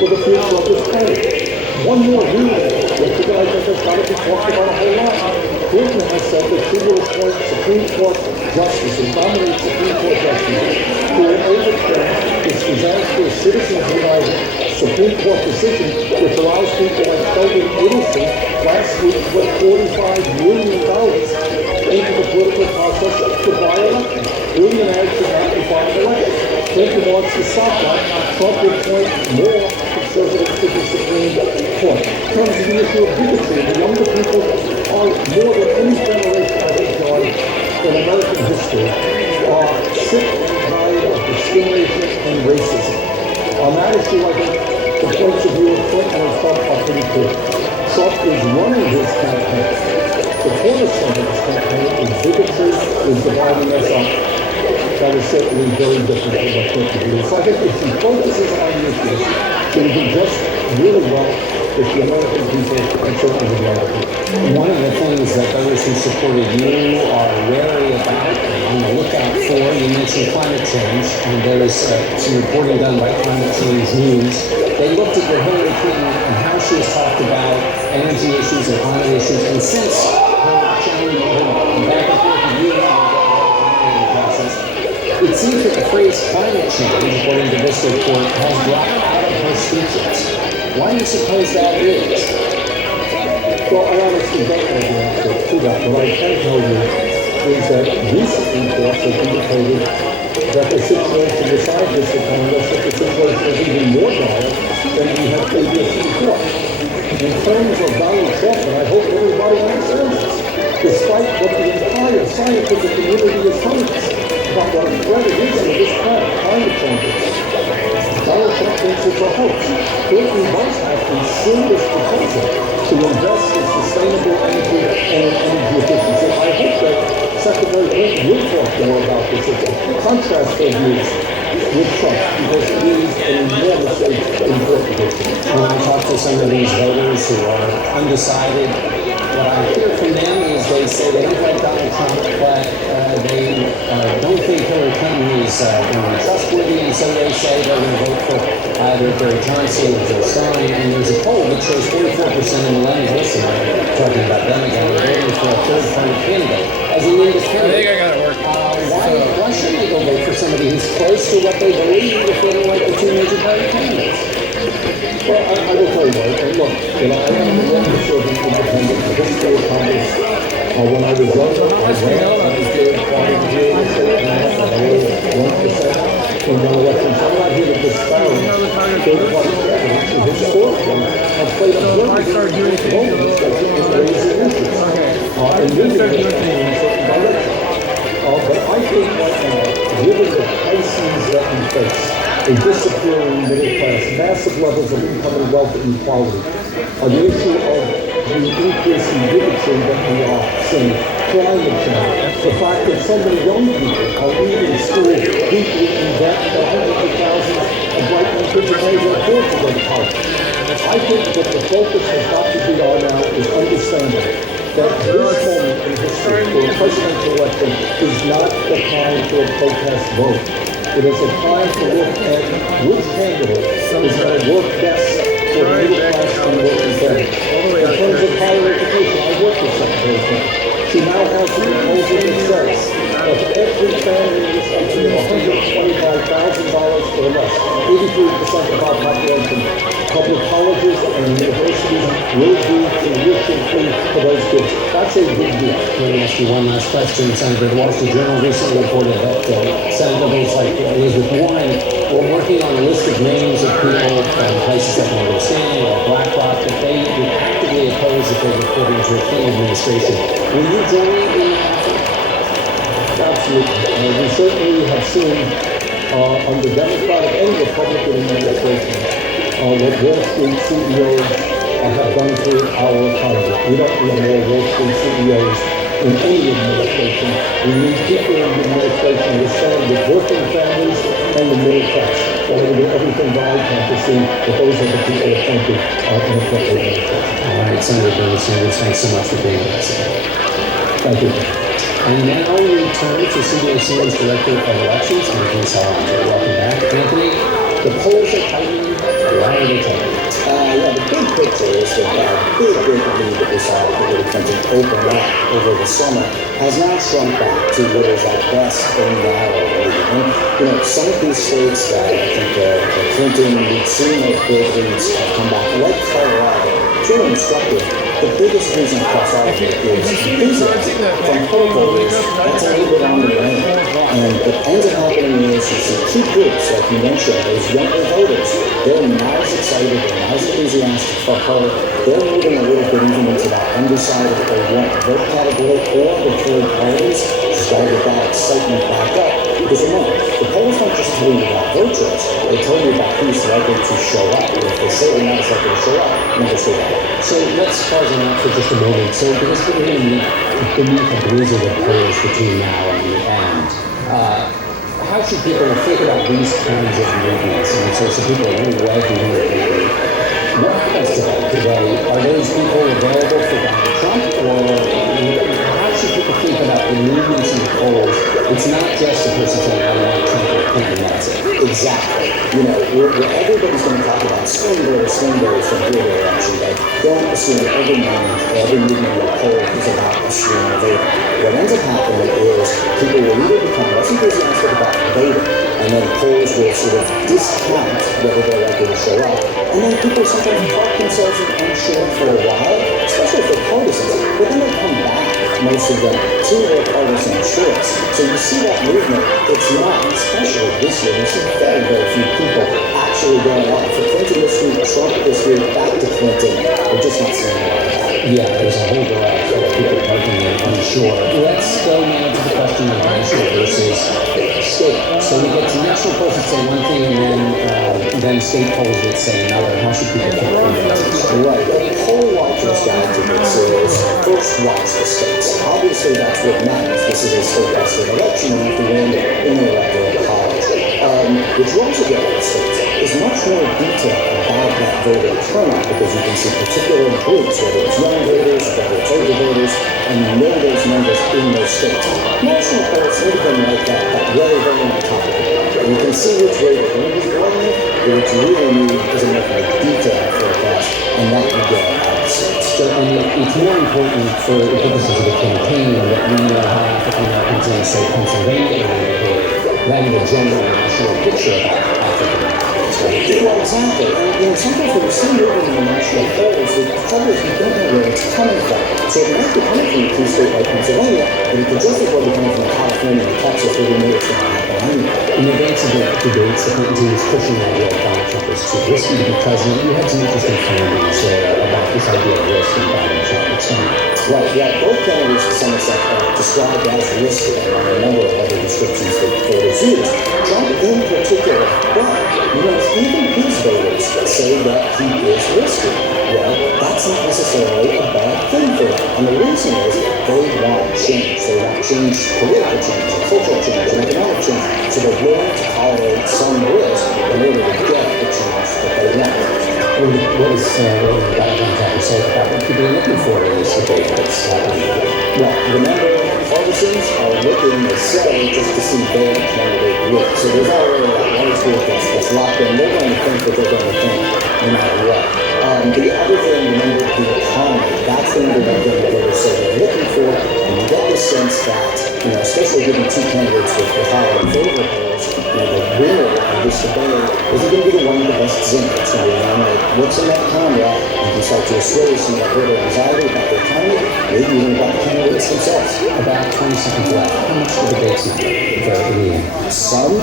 for the future of this planet. One more reason that you guys have got to be talked about a whole lot. Clinton has said that she will appoint Supreme Court justices, nominate Supreme Court justices, who will overturn this disastrous Citizens United Supreme Court decision, which allows people like Sheldon Adelson last week to put $45 million into the political process to buy elections. Billionaires should not be buying elections. Clinton wants to stop that. Trump would point more conservatives to the Supreme Court. In terms of the issue of bigotry, the younger people are more than any generation I think on in American history are sick and tired of discrimination and racism. On that issue, I think the points of view of Clinton and Trump are pretty clear. Trump is running his campaign. The cornerstone of his campaign is bigotry, is dividing us up. That is certainly very different from what Clinton did. So I think if she focuses on the issues, she will do just really well if the American people and certainly the American people. One of the things that those who supported you are wary about and on the lookout for, you mentioned climate change, and there was some reporting done by Climate Change News. They looked at what Hillary Clinton and how she has talked about energy issues and climate issues, and since her challenge back and forth with you process, it seems that the phrase climate change, according to this report, has dropped out of her speeches. Why do you suppose that is? Well, I honestly don't know the answer to that. What I can tell you is that recent reports have indicated that the situation, the scientists are telling us that the situation is even more dire than we had previously thought. In terms of Donald Trump, and I hope everybody understands this, despite what the entire scientific community is telling us about what a threat it is to this planet, climate change is, Donald Trump thinks it's a hoax. Clinton does have a serious proposal to invest in sustainable energy and energy efficiency. I hope that Secretary Clinton will talk more about this as a contrast their views with Trump, because it is an enormously important issue. When I talk to some of these voters who are undecided, what I hear from them is they say they don't like Donald Trump, but they don't think Hillary Clinton is trustworthy, and so they say they're going to vote for either Barry Johnson or Joe Stein. And there's a poll that shows 44% of millennials, and talking about them again, are voting for a third-party candidate as an independent. I think I got it working. Why should they go vote for somebody who's close to what they believe if they don't like the two major party candidates? Well, I will tell you what, and look, I am a longest serving independent in the history of Congress. When I was younger, I ran, I was good, party here, and I was 1% in one election. So I'm not here to disparage third-party candidates who historically have played a very important role in this country in raising issues and moving it in a certain direction. But I think right now, given the crises that we face, a disappearing middle class, massive levels of income and wealth inequality, the issue of the increase in bigotry that we are seeing, climate change, the fact that so many young people are leaving school deeply in debt, that hundreds of thousands of bright young people can't even afford to go to college. I think that the focus has got to be on now is understanding that this moment in history for a presidential election is not the time for a protest vote. It is a time to look at which candidate is going to work best for the middle class and working families. In terms of higher education, I work with Secretary Clinton. She now has a proposal that says that every family in this country of $125,000 or less, 83% of our population, public colleges and universities will be tuition-free for those kids. That's a big deal. Let me ask you one last question. Senator, the Wall Street Journal recently reported that senators like Elizabeth Warren were working on a list of names of people from places like Morgan Stanley or BlackRock that they would actively oppose if they were put into a Clinton administration. Will you join in that effort? Absolutely. We certainly have seen under Democratic and Republican administrations what Wall Street CEOs have done to our economy. We don't need more Wall Street CEOs in any administration. We need people in the administration who stand with working families and the middle class. So I will do everything that I can to see that those are the people appointed in a proper administration. All right, Senator Bernie Sanders, thanks so much for being with us today. Thank you. And now we turn to CBSN's Director of Elections, Anthony Salante. Welcome back, Anthony. The polls are tightening. Why are they tightening? Yeah, the big picture is that big lead that we saw Hillary Clinton open up over the summer has now shrunk back to what is at best a narrow lead. And, some of these states that I think the Clinton we've seen those big leads have come back, like Colorado, it's really instructive. The biggest reason across all of it is enthusiasm from poll voters. That's a little bit on the wane. And what ends up happening is you see two groups, like you mentioned, those younger voters. They're not as excited, they're not as enthusiastic for her. They're moving a little bit even into that undecided or won't vote category or the third parties. She's got to get that excitement back up. Because remember, the polls don't just tell you about voters, they tell you about who's likely to show up. If they say they're not as likely to show up, never show up. So let's pause on that for just a moment. So because we're going to meet beneath a blizzard of polls between now and the end, how should people think about these kinds of movements? And so people are really wedging in. What happens to them? Are those people available for Donald Trump? Or how should people think about the movements in the polls? It's not just a person saying, I want Trump or Clinton, that's it. Exactly. Everybody's going to talk about swing voters from here to election day. Don't assume every moment, every movement in the poll is about a swing voter. What ends up happening is people will either become less enthusiastic about voting, and then polls will sort of discount whether they're likely to show up. And then people sometimes park themselves in unsure for a while, especially for partisans, but then they come back, most of them, to their partisan choice. So you see that movement, it's not, especially this year, you see very, very few people actually going out for Clinton this week, Trump this week, back to Clinton. We're just not seeing a lot of that. Yeah, there's a whole variety of people parking in unsure. Let's go now to the question of national versus state. So we get to national polls that say one thing, and then state polls that say another. How should people think about those? Right. The poll watcher's guide to this is first watch the states. Obviously, that's what matters. This is a state-by-state election, and you have to win in the electoral college. The draws you get with the states is much more detail about that voter turnout because you can see particular groups, whether it's young voters, whether it's older voters, and you know those numbers in those states. National polls need to be like that, but very, very on top of it. You can see which way the wind is blowing, but what you really need is enough detail forecast, and that you get out of states. So, it's more important for the purposes of the campaign that we know how African Americans in, say, Pennsylvania than the general national picture about African Americans. Well, exactly. And sometimes when you see movement in the national polls, the trouble is you don't know where it's coming from. So it might be coming from a key state like Pennsylvania, but it could just as well be coming from California and Texas where we know it's going to happen anyway. In advance of the debates, the Clinton team was pushing the idea that Donald Trump was too risky to be president. You had some interesting findings about this idea of risk in Donald Trump. Right, yeah, both candidates to some extent are described as risky among a number of other descriptions that voters use. Trump in particular, but even his voters say that he is risky. Well, that's not necessarily a bad thing for them. And the reason is they want change. They want change, political change, cultural change, and economic change. So they're willing to tolerate some risk in order to get the change that they want. What is Donald Trump to say about what people are looking for in this debate that's happening? Well, remember, partisans are looking, they say, just to see their candidate win. So there's already that large group that's locked in. They're going to think that they're going to think no matter what. The other thing, remember, the economy. That's the number one thing the voters say they're looking for. And you get the sense that, especially given two candidates with higher in favor polls, the winner of this debate isn't going to be the one with the best zinc. It's going to be the one that looks in that camera and can start to assuage some of that voter anxiety about the economy, maybe even about the candidates themselves. About 20 seconds left. How much the debates matter for the end? Some